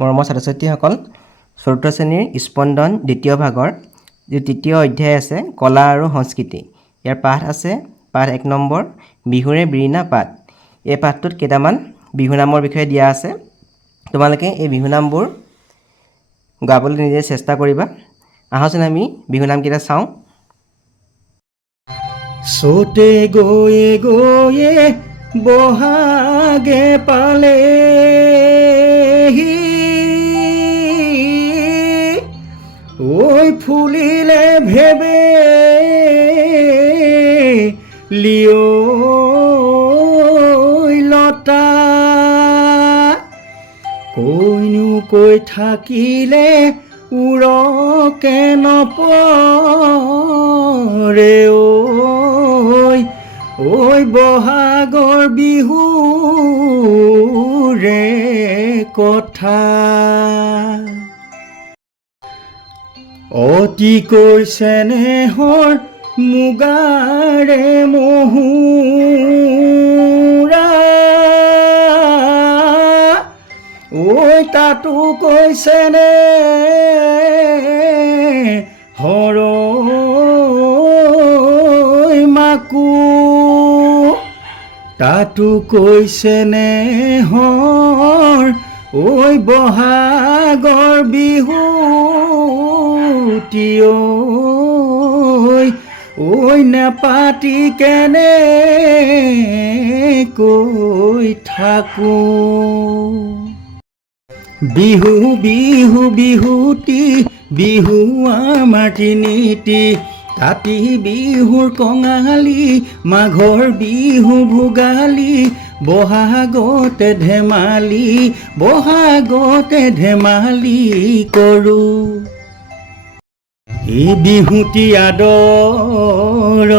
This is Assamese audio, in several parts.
মৰমৰ ছাত্ৰ ছাত্ৰীসকল, চতুৰ্থ শ্ৰেণীৰ স্পন্দন দ্বিতীয় ভাগৰ যি তৃতীয় অধ্যায় আছে কলা আৰু সংস্কৃতি, ইয়াৰ পাঠ আছে পাঠ 1 নম্বৰ বিহুৰে বিৰিণা পাঠ। এই পাঠটোত কেইটামান বিহু নামৰ বিষয়ে দিয়া আছে। তোমালোকে এই বিহু নামবোৰ গাবলৈ নিজে চেষ্টা কৰিবা। আহকচোন আমি বিহু নামকেইটা চাওঁ। চতে গৈয়ে গৈয়ে বহাগে পালে, ঐ ফুলিলে ভেবে লিঅ লতা, কৈনো কৈ থাকিলে উৰকে নপৰে, ঐ বহাগৰ বিহুৰে কথা। অতিকৈ চেনেহৰ মুগাৰে মহুৰা, ঐ তাতো কৈছেনে হৰ মাকো, তাতো কৈছেনে হৰ ঐ বহাগৰ বিহুটি, ঐ নেপাতি কেনে কৈ থাকো। বিহু বিহু বিহুতি বিহু আমাৰ তিনিটি, কাতি বিহুৰ কঙালী, মাঘৰ বিহু ভোগালী, বহাগতে ধেমালি, বহাগতে ধেমালি কৰোঁ। এই বিহুটি আদৰৰ,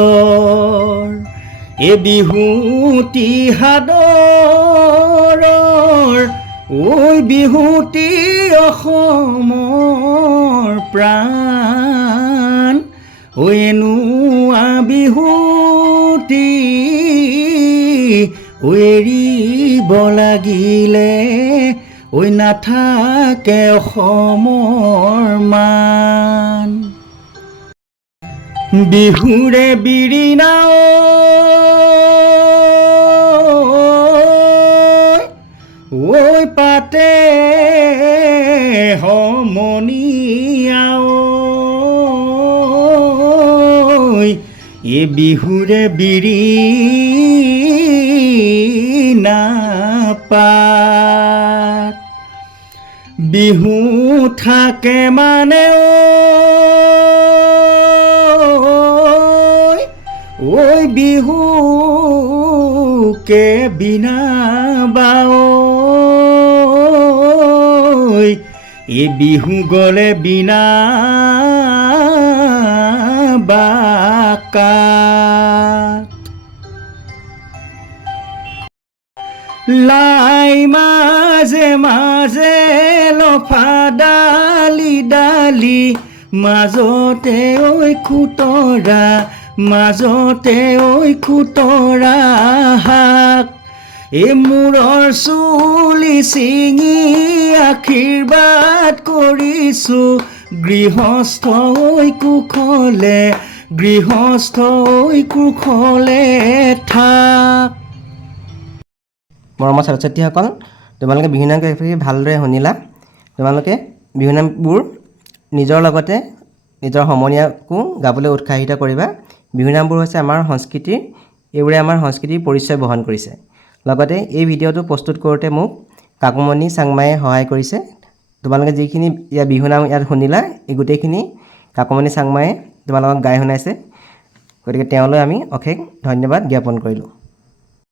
এই বিহুটি সাদৰৰ, ঐ বিহুটি অসমৰ প্ৰাণ, ঐ এনুৱা বিহুটি এৰিব লাগিলে, ঐ নাথাকে অসমৰ মান। বিহুৰে বিৰিণা ঐ পাতে সমনীয়া, এ বিহুৰে বিৰিণা পাত। বিহু থাকে মানে ঐ বিহুকে বিনা বাও, এ বিহু গলে বিনা বাকা। লাই মাজে মাজে লফা ডালি ডালি, মাজতে ঐ খুতৰা, মাজতে ঐ খুতৰা শাক, এ মূৰৰ চুলি ছিঙি আশীৰ্বাদ কৰিছোঁ, গৃহস্থ ঐ কুশলে, গৃহস্থ ঐ কুশলে থাক। মৰমৰ ছাত্ৰ ছাত্ৰীসকল, তোমালোকে বিহু নাম ভালদৰে শুনিলা। তোমালোকে বিহু নামবোৰ নিজৰ লগতে নিজৰ সমনীয়াকো গাবলৈ উৎসাহিত কৰিবা। বিহু নামবোৰ হৈছে আমাৰ সংস্কৃতিৰ, এইবোৰে আমাৰ সংস্কৃতিৰ পৰিচয় বহন কৰিছে। লগতে এই ভিডিঅ'টো প্ৰস্তুত কৰোঁতে মোক কাকুমণি চাংমায়ে সহায় কৰিছে। তোমালোকে যিখিনি বিহু নাম ইয়াত শুনিলা, এই গোটেইখিনি কাকুমণি চাংমায়ে তোমালোকক গাই শুনাইছে। গতিকে তেওঁলৈ আমি অশেষ ধন্যবাদ জ্ঞাপন কৰিলোঁ।